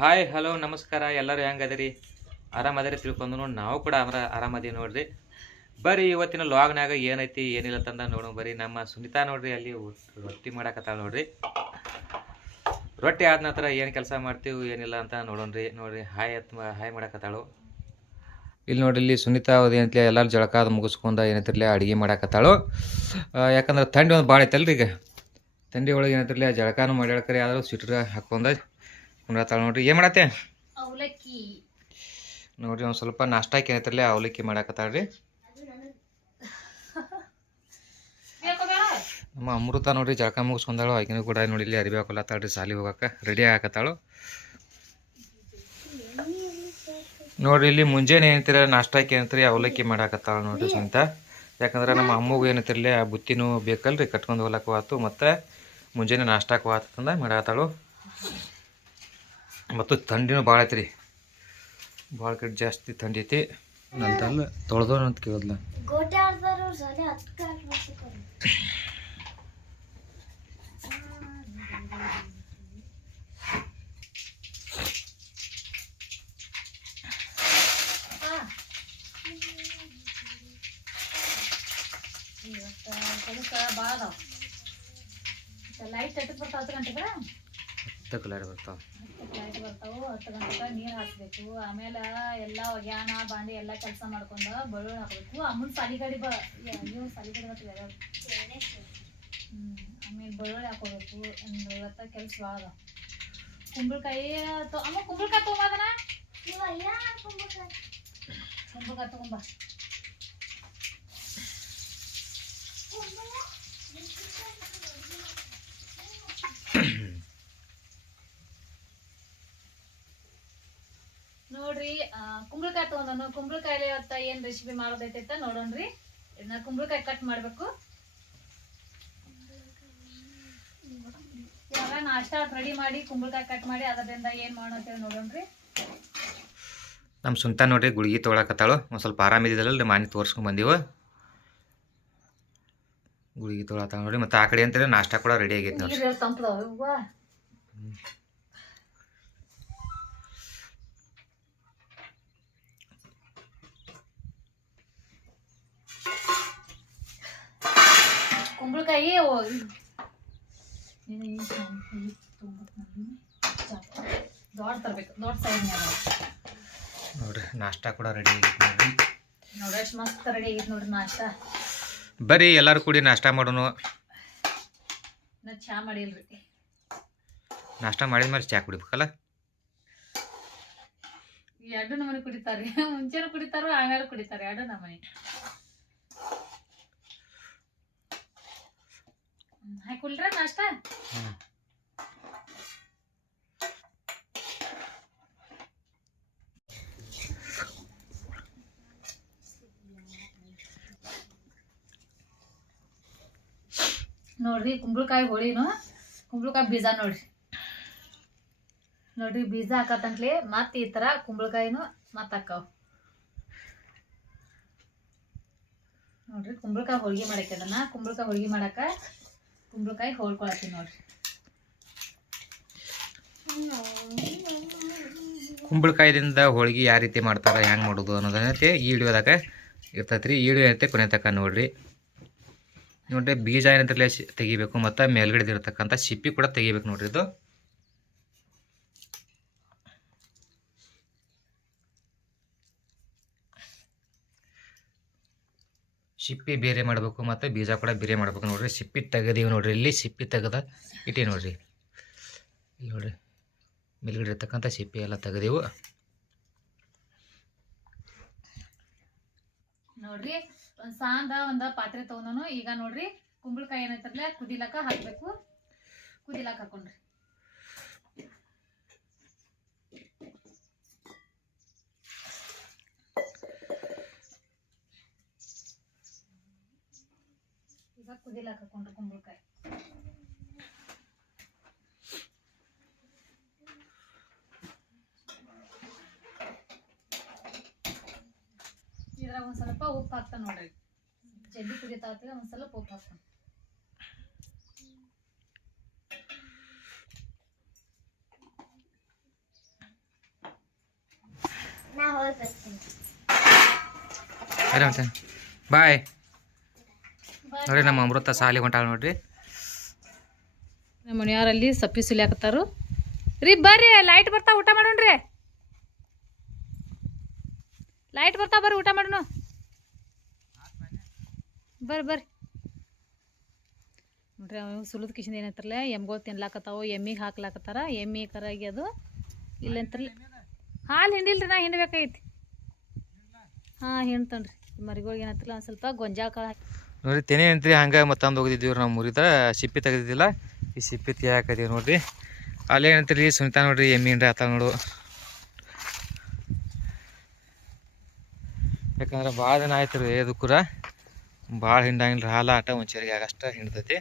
Hi hello ನಮಸ್ಕಾರ. ಎಲ್ಲರೂ ಹೆಂಗದಿರಿ? ಆರಾಮದಿರಿ ತಿಳ್ಕೊಂಡು ನೋಡಿ, ನಾವು ಕೂಡ ಆರ ಆರಾಮದೀವಿ ನೋಡ್ರಿ. ಬರ್ರಿ, ಇವತ್ತಿನ ಲಾಗ್ನಾಗ ಏನೈತಿ, ಏನಿಲ್ಲ ತಂದ ನೋಡೋಣ ಬರೀ ನಮ್ಮ ಸುನಿತಾ ನೋಡ್ರಿ, ಅಲ್ಲಿ ರೊಟ್ಟಿ ಮಾಡಕತ್ತಾಳ ನೋಡ್ರಿ. ರೊಟ್ಟಿ ಆದ ನಂತರ ಏನು ಕೆಲಸ ಮಾಡ್ತೀವಿ, ಏನಿಲ್ಲ ಅಂತ ನೋಡೋಣ್ರಿ ನೋಡ್ರಿ, ಹಾಯ್ ಅತ್ ಹಾಯ್ ಮಾಡಕತ್ತಾಳು. ಇಲ್ಲಿ ನೋಡ್ರಿ, ಇಲ್ಲಿ ಸುನೀತಾ ಅವ್ರು ಏನೈತಿ ಎಲ್ಲರೂ ಜಳಕ ಅದು ಮುಗಿಸ್ಕೊಂಡು ಏನೈತಿರ್ಲಿ ಅಡುಗೆ ಮಾಡಕತ್ತಾಳು. ಯಾಕಂದ್ರೆ ಥಂಡಿ ಒಂದು ಭಾಳ ಐತಲ್ರಿ ಈಗ. ಥಂಡಿ ಒಳಗೆ ಆ ಜಳಕಾನು ಮಾಡ್ಯಾಳ್ಕರಿ ಆದರೂ ಸ್ವಿಟ್ರ್ ಹಾಕೊಂಡ ಕುಂಡ್ರತಾಳ ನೋಡ್ರಿ ಏನು ಮಾಡತ್ತೆ? ಅವಲಕ್ಕಿ. ನೋಡ್ರಿ ಒಂದು ಸ್ವಲ್ಪ ನಾಷ್ಟಾಕ್ಕೆ ಏನೈತಿರ್ಲಿ ಅವಲಕ್ಕಿ ಮಾಡಾಕತ್ತಾಳ್ರಿ. ನಮ್ಮ ಅಮೃತ ನೋಡ್ರಿ ಜಳಕ ಮುಗಿಸ್ಕೊಂಡಾಳು ಆಕಿನೂ ಕೂಡ ನೋಡಿ ಇಲ್ಲಿ ಅರಿವಿ ಹಾಕೊಲ್ಲತ್ತಾಳ್ರಿ ಸಾಲಿ ಹೋಗಕ್ಕೆ ರೆಡಿ ಆಗತ್ತಾಳು ನೋಡ್ರಿ ಇಲ್ಲಿ ಮುಂಜಾನೆ ಏನಂತೀರ ನಾಷ್ಟಾಕ್ಕೆ ಏನಂತೀರಿ ಅವಲಕ್ಕಿ ಮಾಡಾಕತ್ತಾಳ ನೋಡ್ರಿ ಸ್ವಂತ ಯಾಕಂದ್ರೆ ನಮ್ಮ ಅಮ್ಮಗೂ ಏನಂತಿರ್ಲಿ ಆ ಬುತ್ತಿನೂ ಬೇಕಲ್ರಿ ಕಟ್ಕೊಂಡು ಹೋಗ್ಲಕ್ಕೂ ಆತು ಮತ್ತು ಮುಂಜಾನೆ ನಾಷ್ಟಾಕ್ಕೂ ಆತಂದ ಮಾಡಾಕತ್ತಾಳು. ಮತ್ತು ಥಂಡಿನೂ ಭಾಳ ಐತ್ರಿ. ಭಾಳ ಕಡೆ ಜಾಸ್ತಿ ಥಂಡಿ ಐತಿ. ನಲ್ದಲ್ಲ ತೊಳ್ದೋಣ ಅಂತ ಕೇಳಿದ್ಲ. ಗೋಟೆ ಆಡ್ತಾರ ಸಲ ಹತ್ಕ ಭಾಳ ಅದಾವ. ಲೈಟ್ ಎಟ್ಟು ಬರ್ತಾವ ಹತ್ತು ಗಂಟೆಗೆ? ಹತ್ತು ಕಲರ್ ಬರ್ತಾವ. ಲೈಟ್ ಬರ್ತಾವು ಹತ್ತು ಗಂಟೆಗೆ ನೀರು ಹಾಕ್ಬೇಕು ಆಮೇಲೆ ಎಲ್ಲ ಒಗ್ಯಾನ ಬಾಂಡಿ ಎಲ್ಲ ಕೆಲಸ ಮಾಡ್ಕೊಂಡು ಬೆಳ್ಳುಳ್ಳಿ ಹಾಕ್ಬೇಕು. ಅಮ್ಮನ ಸಾಲಿಗಡಿ ಬ ನೀವು ಸಾಲಿಗಾಡಿ ಬರ್ತೀವಿ ಹ್ಞೂ ಆಮೇಲೆ ಬೆಳ್ಳುಳ್ಳಿ ಹಾಕೋಬೇಕು ಒಂದು ಇವತ್ತ ಕೆಲಸ ಭಾಳ ಕುಂಬಳಕಾಯಿ ತೊ ಅಮ್ಮ ಕುಂಬಳಕಾಯಿ ತೊಗೊಂಬದನ ಕುಂಬಳಕಾಯಿ ತೊಗೊಂಬ. ನೋಡ್ರಿ ಕುಂಬಳಕಾಯಿ ತೊಗೊಂಡನು. ಕುಂಬಳಕಾಯಿ ಇವತ್ತ ಏನ್ ರೆಸಿಪಿ ಮಾಡೋದೈತೆ ಅಂತ ನೋಡೋಣ್ರಿ. ಇದನ್ನ ಕುಂಬಳಕಾಯಿ ಕಟ್ ಮಾಡಬೇಕು. ಇವಾಗ ನಾಷ್ಟಾ ರೆಡಿ ಮಾಡಿ ಕುಂಬಳಕಾಯಿ ಕಟ್ ಮಾಡಿ ಅದರಿಂದ ಏನ್ ಮಾಡೋಣ ಅಂತೇಳಿ ನೋಡೋಣ್ರಿ. ನಮ್ಮ ಸುಂತ ನೋಡ್ರಿ ಗುಳಿಗೆ ತೊಗೊಳಕತ್ತಾಳು. ಒಂದು ಸ್ವಲ್ಪ ಆರಾಮಿದ್ದಿದ್ದಲ್ಲ ಮಾನಿ ತೋರ್ಸ್ಕೊಂಡ್ ಬಂದೀವ. ಗುಳಿಗೆ ತೊಗೊಳತ್ತಾಳ ನೋಡ್ರಿ ಮತ್ತು ಆ ಕಡೆ ಅಂತಾರೆ ನಾಷ್ಟಾ ಕೂಡ ರೆಡಿ ಆಗೈತೆ ನೋಡ್ರಿ. ಕುಂಬಳಕಾಯಿ ದೊಡ್ಡ ತರ್ಬೇಕು ದೊಡ್ಡ ಸೈಜ್ನ್ಯಾಗ ನೋಡ್ರಿ ನಾಷ್ಟ ಕೂಡ ರೆಡಿ ಆಗೈತೆ ನೋಡ್ರಿ. ನೋಡ್ರಿ ಎಷ್ಟು ಮಸ್ತ್ ರೆಡಿ ಆಗೈತೆ ನೋಡ್ರಿ ನಾಷ್ಟ. ಬರೀ ಎಲ್ಲರೂ ಕೂಡಿ ನಾಷ್ಟಾ ಮಾಡೋಣ ನಾ ಚಾ ಮಾಡಿಲ್ರಿ. ಮಾಡಿದ ಮೇಲೆ ಚಾ ಕುಡಿಬೇಕಲ್ಲ? ಎರಡು ನಮನೆ ಕುಡಿತಾರ್ರಿ. ಮುಂಚೆನೂ ಕುಡಿತಾರೋ ಆಮೇಲೆ ಕುಡಿತಾರೆ ಎರಡು ನಮನೆ ಹಾಕುಲ್ರ ನಾಷ್ಟ? ನೋಡ್ರಿ ಕುಂಬಳಕಾಯಿ ಹೋಳಿನು ಕುಂಬಳಕಾಯಿ ಬೀಜ ನೋಡ್ರಿ. ನೋಡ್ರಿ ಬೀಜ ಹಾಕತ್ತಂತ್ಲಿ ಮತ್ತೆ ಈ ತರ ಕುಂಬಳಕಾಯಿನೂ ಮತ್ತೆ ಹಾಕಾವ. ನೋಡ್ರಿ ಕುಂಬಳಕಾಯಿ ಹೋಳಿಗೆ ಮಾಡಕ್ಕೆ ಅದನ್ನ ಕುಂಬಳಕಾಯಿ ಹೋಳಿಗೆ ಮಾಡಾಕ ಕುಂಬಳಕಾಯಿ ಹೋಳ್ಕೊಳತ್ತೀನಿ ನೋಡ್ರಿ. ಕುಂಬಳಕಾಯದಿಂದ ಹೋಳಿಗೆ ಯಾವ ರೀತಿ ಮಾಡ್ತಾರೆ, ಹೆಂಗೆ ಮಾಡೋದು ಅನ್ನೋದನ್ನೈತಿ ಈ ವಿಡಿಯೋದಾಗ ಇರ್ತೈತೆ ರೀ ಈ ವಿಡಿಯೋ ಕೊನೆ ತಕ್ಕ ನೋಡ್ರಿ. ನೋಡ್ರಿ, ಬೀಜ ಏನಂತಿರಲಿ ತೆಗಿಬೇಕು, ಮತ್ತು ಮೇಲ್ಗಡೆ ಇರ್ತಕ್ಕಂಥ ಸಿಪ್ಪಿ ಕೂಡ ತೆಗಿಬೇಕು ನೋಡ್ರಿ ಇದು. ಸಿಪ್ಪಿ ಬೇರೆ ಮಾಡಬೇಕು ಮತ್ತು ಬೀಜ ಕೂಡ ಬೇರೆ ಮಾಡಬೇಕು ನೋಡಿರಿ. ಸಿಪ್ಪಿ ತೆಗೆದೀವಿ ನೋಡಿರಿ, ಇಲ್ಲಿ ಸಿಪ್ಪಿ ತೆಗೆದ ಇಟ್ಟಿ ನೋಡಿರಿ. ಇಲ್ಲಿ ನೋಡಿರಿ, ಮೇಲ್ಗಡೆ ಇರ್ತಕ್ಕಂಥ ಸಿಪ್ಪಿ ಎಲ್ಲ ತೆಗೆದೆವು. ನೋಡ್ರಿ, ಒಂದ್ ಸಾಂದ, ಒಂದ ಪಾತ್ರೆ ತಗೊಂಡನು. ಈಗ ನೋಡ್ರಿ, ಕುಂಬಳಕಾಯಿ ಏನೈತರ್ಲ ಕುದಿಲಕ್ಕ ಹಾಕ್ಬೇಕು. ಕುದಿಲಕ್ಕ ಹಾಕೊಂಡ್ರಿ. ಈಗ ಕುದಿಲಕ್ಕ ಹಾಕೊಂಡ್ರಿ ಕುಂಬಳಕಾಯಿ. ಇದ್ರಾಗ ಒಂದ್ ಸ್ವಲ್ಪ ಉಪ್ಪು ಹಾಕ್ತಾನೆ ನೋಡ್ರಿ. ಜಲ್ದಿ ಕುದಿತಾವತ್ತಿಗೆ ಒಂದ್ ಸ್ವಲ್ಪ ಉಪ್ಪು ಹಾಕ್ತಾನೆ. ಬಾಯ್. ನೋಡ್ರಿ ನಮ್ಮ ಅಮೃತ ಸಾಲಿ ಹೊಂಟಾಳ ನೋಡ್ರಿ. ನಮ್ಮ ಮನೆಯವರಲ್ಲಿ ಸಪ್ಪಿ ಸುಲಿಯಾಕತ್ತಾರು ರೀ ಬರ್ರಿ ಲೈಟ್ ಬರ್ತಾ ಊಟ ಮಾಡೋಣ್ರಿ ಲೈಟ್ ಬರ್ತಾ ಬರ್ರಿ ಊಟ ಮಾಡೋಣ. ಬರ್ರಿ ಬರ್ರಿ. ನೋಡ್ರಿ, ಅವ ಸುಲಿದ ಕಿಶನ್ ಏನಂತಾರಲ್ಲ, ಎಮ್ಗೋಳು ತಿನ್ಲಾಕತ್ತಾವು ಎಮ್ಮಿಗೆ ಹಾಕ್ಲಾಕತ್ತಾರ, ಎಮ್ಮಿ ಕರಾಗಿ ಅದು. ಇಲ್ಲಂತಾರಲ್ಲ ಹಾಲು ಹಿಂಡಿಲ್ರಿ, ನಾ ಹಿಂಡ್ಬೇಕಾಗೈತಿ. ಹಾಂ, ಹಿಂಡ್ತಾನ್ರಿ. ಮರಿಗಳಿಗೆ ಏನಂತಾರಲ್ಲ, ಒಂದು ಸ್ವಲ್ಪ ಗೊಂಜಾಳ ಕಾಳು ಹಾಕಿ. ನೋಡ್ರಿ, ತೆನೆ ಅಂತ್ರಿ ಹಂಗೆ ಮತ್ತೊಂದು ಹೋಗಿದ್ದೀವಿ ನಾವು ಮುರಿದ ಸಿಪ್ಪಿ ತೆಗೆದಿದ್ದಿಲ್ಲ. ಈ ಸಿಪ್ಪಿ ತೆಗಿಯಾಕದೀವಿ ನೋಡ್ರಿ. ಅಲ್ಲೇ ಏನಂತೀರಿ, ಸುನಿತಾ ನೋಡ್ರಿ, ಎಮ್ಮಿ ಹಿಂಡ್ರಿ ಆತ ನೋಡು. ಯಾಕಂದ್ರೆ ಭಾಳ ದಿನ ಆಯ್ತು ರೀ ಇದು ಕೂಡ. ಭಾಳ ಹಿಂಡಂಗಿಲ್ಲ ಹಾಲು ಆಟ ಒಂಚೂರಿಗೆ ಆಗಷ್ಟ ಹಿಂಡ್ತೈತಿ.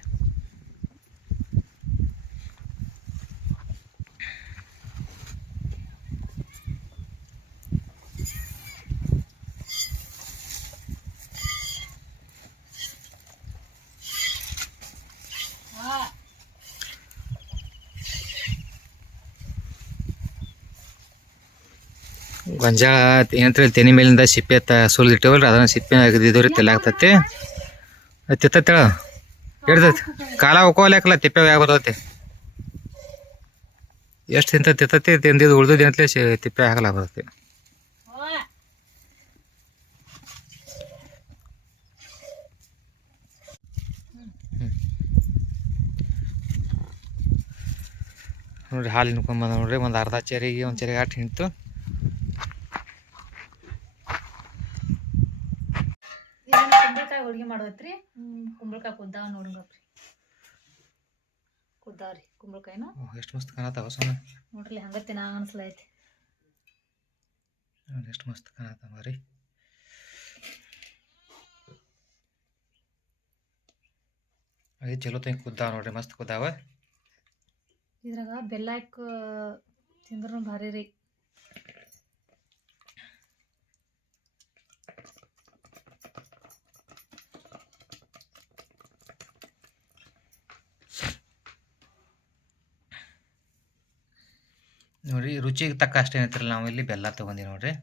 ಗೊಂಜಾಳ ಏನಂತೇಳಿ ತೆನಿ ಮೇಲಿಂದ ಸಿಪ್ಪೆ ತ ಸುಲಿದಿಟ್ಟೇವಲ್ರಿ ಅದನ್ನ ಸಿಪ್ಪೆ ಅಗದಿದ್ದೇವೆ ರೀ ತೆಲಾಗ್ತತಿ ತಿತ್ತತ್ತೇಳ ಹಿಡ್ದೈತಿ. ಕಾಲ ಹೋಗೋಲ್ಯಾಕಲ್ಲ ತಿಪ್ಪೆ ಯಾಕೆ ಬರ್ತೈತಿ. ಎಷ್ಟು ತಿಂತ ತಿತ್ತತಿ, ತಿಂದಿದ್ದು ಉಳ್ದಿದ್ದು ಸಿ ತಿಪ್ಪೆ ಹಾಕಲ್ಲ ಬರ್ತೈತಿ. ನೋಡ್ರಿ ಹಾಲು ನಿಂತ್ಕೊಂಬಂದ ನೋಡ್ರಿ, ಒಂದು ಅರ್ಧ ಚರಿಗೆ, ಒಂದು ಚರಿಗೆ ಆಟ ಹಿಂಡ್ತು. ಮಾಡೋದೈತ್ರಿ ಕುಂಬಳಕಾಯಿ ಕುದ್ದಾವ ನೋಡಂಗಪ್ರಿ ಕುದ್ದಾವ್ರಿ ಕುಂಬಳಕಾಯಿನ? ಎಷ್ಟು ಮಸ್ತ್ ಕಾಣತಾವ ಸೊನ್ನ ನೋಡ್ರಿ ಹಂಗ ತಿನ್ನ ಅನ್ಸ್ಲೈತಿ. ಎಷ್ಟು ಮಸ್ತ್ ಕಾಣತಾವ ರೀ. ಅದೇ ಚಲೋ ತಂಗಿ ಕುದ್ದಾವ ನೋಡ್ರಿ ಮಸ್ತ್ ಕುದ್ದಾವ. ಇದ್ರಾಗ ಬೆಲ್ಲ ಹಾಕಿ ತಿಂದ್ರೂ ಭಾರಿ ರೀ. ನೋಡ್ರಿ, ರುಚಿಗೆ ಅಷ್ಟೇ ಏನೈತ್ರಲ್ಲ, ನಾವು ಇಲ್ಲಿ ಬೆಲ್ಲ ತೊಗೊಂಡಿ ನೋಡ್ರಿ.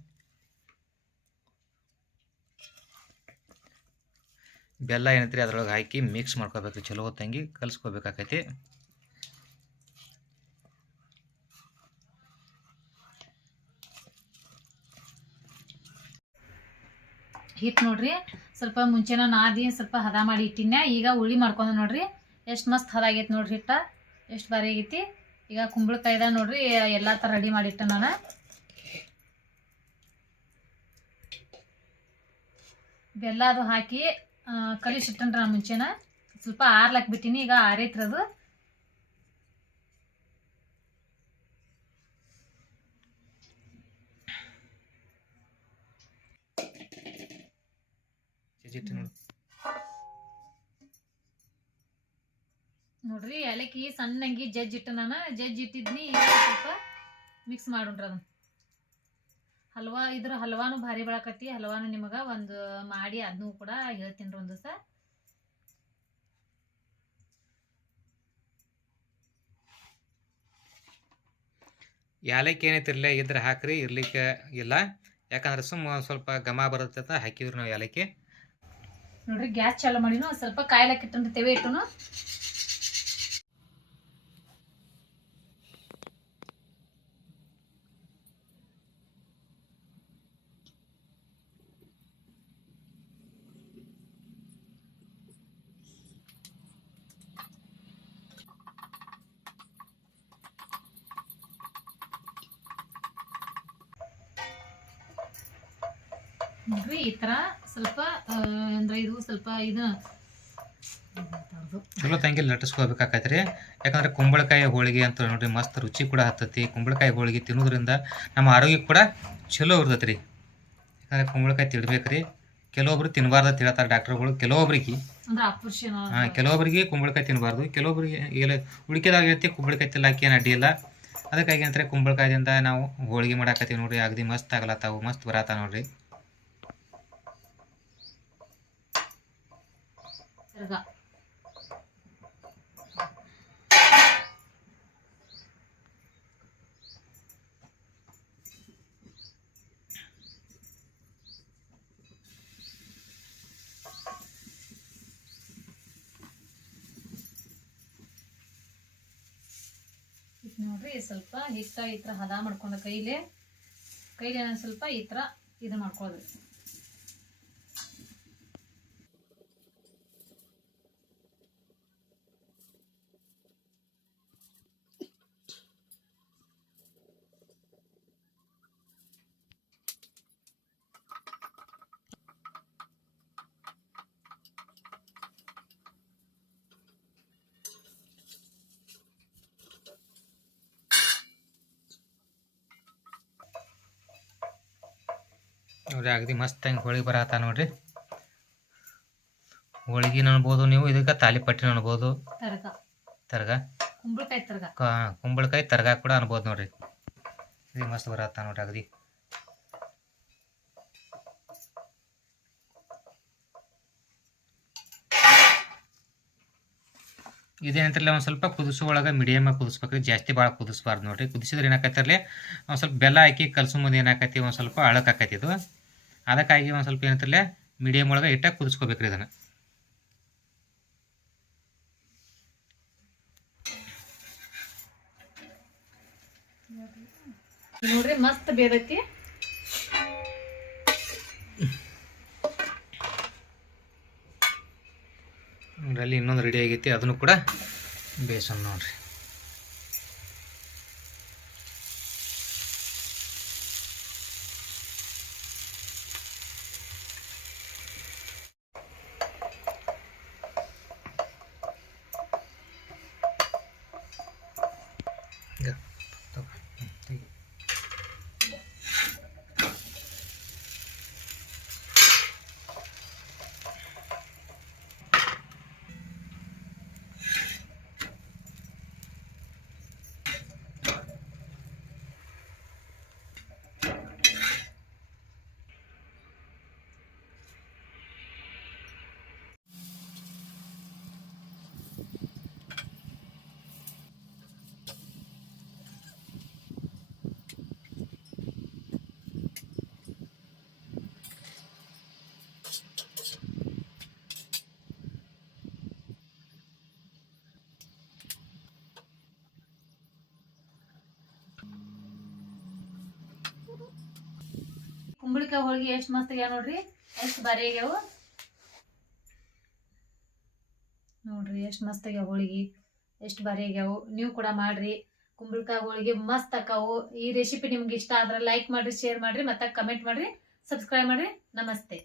ಬೆಲ್ಲ ಏನೈತ್ರಿ, ಅದ್ರೊಳಗೆ ಹಾಕಿ ಮಿಕ್ಸ್ ಮಾಡ್ಕೋಬೇಕು, ಚಲೋ ಹೊತ್ತಂಗಿ ಕಲಿಸ್ಕೋಬೇಕಾಕೈತಿ. ಹಿಟ್ಟು ನೋಡ್ರಿ, ಸ್ವಲ್ಪ ಮುಂಚೆನ ನಾದಿ, ಸ್ವಲ್ಪ ಹದ ಮಾಡಿ ಇಟ್ಟಿನ ಈಗ ಉಳಿ ಮಾಡ್ಕೊಂಡ ನೋಡ್ರಿ, ಎಷ್ಟು ಮಸ್ತ್ ಹದ ಆಗೈತೆ ನೋಡ್ರಿ ಹಿಟ್ಟ, ಎಷ್ಟು ಬಾರಿ ಆಗೈತಿ. ಈಗ ಕುಂಬಳಕಾಯ್ದ ನೋಡ್ರಿ, ಎಲ್ಲ ತರ ರೆಡಿ ಮಾಡಿಟ್ಟ ನಾನು. ಬೆಲ್ಲ ಅದು ಹಾಕಿ ಕಲಿಸಿಟ್ಟನ್ರಿ ನಾನು ಮುಂಚೆನ. ಸ್ವಲ್ಪ ಆರ್ಲಕ್ ಬಿಟ್ಟಿನಿ, ಈಗ ಆರೈತ್ರಿ ಅದು ನೋಡು. ನೋಡ್ರಿ ಏಲಕ್ಕಿ ಸಣ್ಣಂಗಿ ಜಜ್ಜ್ ಇಟ್ಟು ನಾನು ಜಜ್ಜ್ ಇಟ್ಟಿದ್ನಿ ಈಗ ಸ್ವಲ್ಪ ಮಿಕ್ಸ್ ಮಾಡುಣ್ರಿ ಅದನ್ನ. ಹಲ್ವಾ ಇದ್ರ ಹಲ್ವಾನು ಭಾರಿ ಬೆಳಕತ್ತಿ ಹಲ್ವಾನು ನಿಮಗೆ ಒಂದು ಮಾಡಿ ಅದನ್ನು ಕೂಡ ಹೇಳ್ತೀನಿ ರೀ ಒಂದು ದಿವಸ ಯಾಲಕ್ಕಿ ಏನೈತಿರ್ಲಿ ಇದ್ರೆ ಹಾಕ್ರಿ ಇರ್ಲಿಕ್ಕೆ ಇಲ್ಲ. ಯಾಕಂದ್ರೆ ಸುಮ್ಮ ಒಂದ್ ಸ್ವಲ್ಪ ಘಮ ಬರುತ್ತೆ ಅಂತ ಹಾಕಿದ್ರು ನಾವು ಯಾಲಕ್ಕಿ ನೋಡ್ರಿ ಗ್ಯಾಸ್ ಚಾಲು ಮಾಡಿನೂ ಸ್ವಲ್ಪ ಕಾಯಿಲೆ ಕಿಟ್ಟು ತೆವೆ ನೋಡ್ರಿ ಈ ತರ ಸ್ವಲ್ಪ ಅಂದ್ರೆ ಇದು ಸ್ವಲ್ಪ ಇದು. ಚಲೋ ತಂಗಿ ಲಟ್ಟಿಸ್ಕೋಬೇಕಾಕೈತ್ರಿ ಯಾಕಂದ್ರೆ ಕುಂಬಳಕಾಯಿ ಹೋಳಿಗೆ ಅಂತ ನೋಡ್ರಿ ಮಸ್ತ್ ರುಚಿ ಕೂಡ ಹತ್ತತಿ. ಕುಂಬಳಕಾಯಿ ಹೋಳಿಗೆ ತಿನ್ನೋದ್ರಿಂದ ನಮ್ಮ ಆರೋಗ್ಯ ಕೂಡ ಚಲೋ ಇರ್ತೈತಿ ರೀ ಯಾಕಂದ್ರೆ ಕುಂಬಳಕಾಯಿ ತಿಡ್ಬೇಕ್ರಿ ಕೆಲವೊಬ್ರು ತಿನ್ನಬಾರ್ದು ಅಂತ ಹೇಳ್ತಾರೆ ಡಾಕ್ಟರ್ಗಳು. ಕೆಲವೊಬ್ರಿಗೆ ಹಾಂ ಕೆಲವೊಬ್ರಿಗೆ ಕುಂಬಳಕಾಯಿ ತಿನ್ನಬಾರ್ದು ಕೆಲವೊಬ್ರಿಗೆ ಎಲ್ಲ ಉಳಿಕೆದಾಗ ಹೇಳ್ತಿ ಕುಂಬಳಕಾಯಿ ತಿನ್ನಕ್ಕೆ ಏನು ಅಡ್ಡಿ ಇಲ್ಲ. ಅದಕ್ಕಾಗಿ ಅಂತಾರೆ ಕುಂಬಳಕಾಯಿದಿಂದ ನಾವು ಹೋಳಿಗೆ ಮಾಡಾಕತ್ತೀವಿ ನೋಡ್ರಿ. ಅಗದಿ ಮಸ್ತ್ ಆಗ್ಲತ್ತಾವು ಮಸ್ತ್ ಬರತ್ತ ನೋಡ್ರಿ. ನೋಡ್ರಿ ಸ್ವಲ್ಪ ಹಿಟ್ಟ ಈ ಥರ ಹದ ಮಾಡ್ಕೊಂಡು ಕೈಲಿ ಕೈಲಿ ಸ್ವಲ್ಪ ಈ ಥರ ಇದು ಮಾಡ್ಕೊಳ್ಬೇಕು ನೋಡ್ರಿ ಅಗದಿ ಮಸ್ತ್ ಹಂಗೆ ಹೋಳಿಗೆ ಬರತ್ತ ನೋಡ್ರಿ. ಹೋಳಿಗೆ ಅನ್ಬೋದು ನೀವು ಇದಕ್ಕೆ ತಾಲಿಪಟ್ಟಿನ ಅನ್ಬೋದು. ತರಗ. ತರ್ಗ? ಕುಂಬಳಕಾಯಿ ತರಗ. ಕ- ಕುಂಬಳಕಾಯಿ ತರ್ಗ ಕೂಡ ಅನ್ಬೋದು ನೋಡ್ರಿ. ಇದು ಮಸ್ತ್ ಬರತ್ತ ನೋಡ್ರಿ ಅಗದಿ. ಇದೇನಂತಿರಲ್ಲ ಒಂದು ಸ್ವಲ್ಪ ಕುದಿಸೋ ಒಳಗೆ ಮೀಡಿಯಮ್ ಆಗಿ ಕುದಿಸ್ಬೇಕ್ರಿ. ಜಾಸ್ತಿ ಭಾಳ ಕುದಿಸ್ಬಾರ್ದು ನೋಡ್ರಿ. ಕುದಿಸಿದ್ರೆ ಏನಾಕೈತಿರಲಿ ಒಂದು ಸ್ವಲ್ಪ ಬೆಲ್ಲ ಹಾಕಿ ಕಲ್ಸು ಮುಂದೆ ಏನಾಕೈತಿ ಒಂದು ಸ್ವಲ್ಪ ಅಳಕ್ ಆಕೈತಿ ಇದು. ಅದಕ್ಕಾಗಿ ಒಂದು ಸ್ವಲ್ಪ ಏನಂತಲ್ಲೇ ಮೀಡಿಯಮ್ ಒಳಗೆ ಇಟ್ಟಾಗ ಕುದಿಸ್ಕೋಬೇಕ್ರಿ ಇದನ್ನು. ನೋಡ್ರಿ ಮಸ್ತ್ ಬೇದೈತಿ. ಅಲ್ಲಿ ಇನ್ನೊಂದು ರೆಡಿ ಆಗೈತಿ ಅದನ್ನು ಕೂಡ ಬೇಸನ್ ನೋಡ್ರಿ. ಕುಂಬಳಕಾಯಿ ಹೋಳಿಗೆ ಎಷ್ಟು ಮಸ್ತ್ ಆಗ್ಯಾವ ನೋಡ್ರಿ? ಎಷ್ಟು ಬಾರಿ ಆಗ್ಯಾವ? ನೋಡ್ರಿ, ಎಷ್ಟು ಮಸ್ತ್ ಆಗ್ಯಾವ ಹೋಳಿಗೆ. ಎಷ್ಟು ಬಾರಿ ಆಗ್ಯಾವು. ನೀವು ಕೂಡ ಮಾಡ್ರಿ. ಕುಂಬಳಕಾಯಿ ಹೋಳಿಗೆ ಮಸ್ತ್ ಅಕ್ಕಾವು. ಈ ರೆಸಿಪಿ ನಿಮ್ಗೆ ಇಷ್ಟ ಆದ್ರೆ ಲೈಕ್ ಮಾಡ್ರಿ ಶೇರ್ ಮಾಡ್ರಿ, ಮತ್ತೆ ಕಮೆಂಟ್ ಮಾಡ್ರಿ. ಸಬ್ಸ್ಕ್ರೈಬ್ ಮಾಡ್ರಿ. ನಮಸ್ತೆ.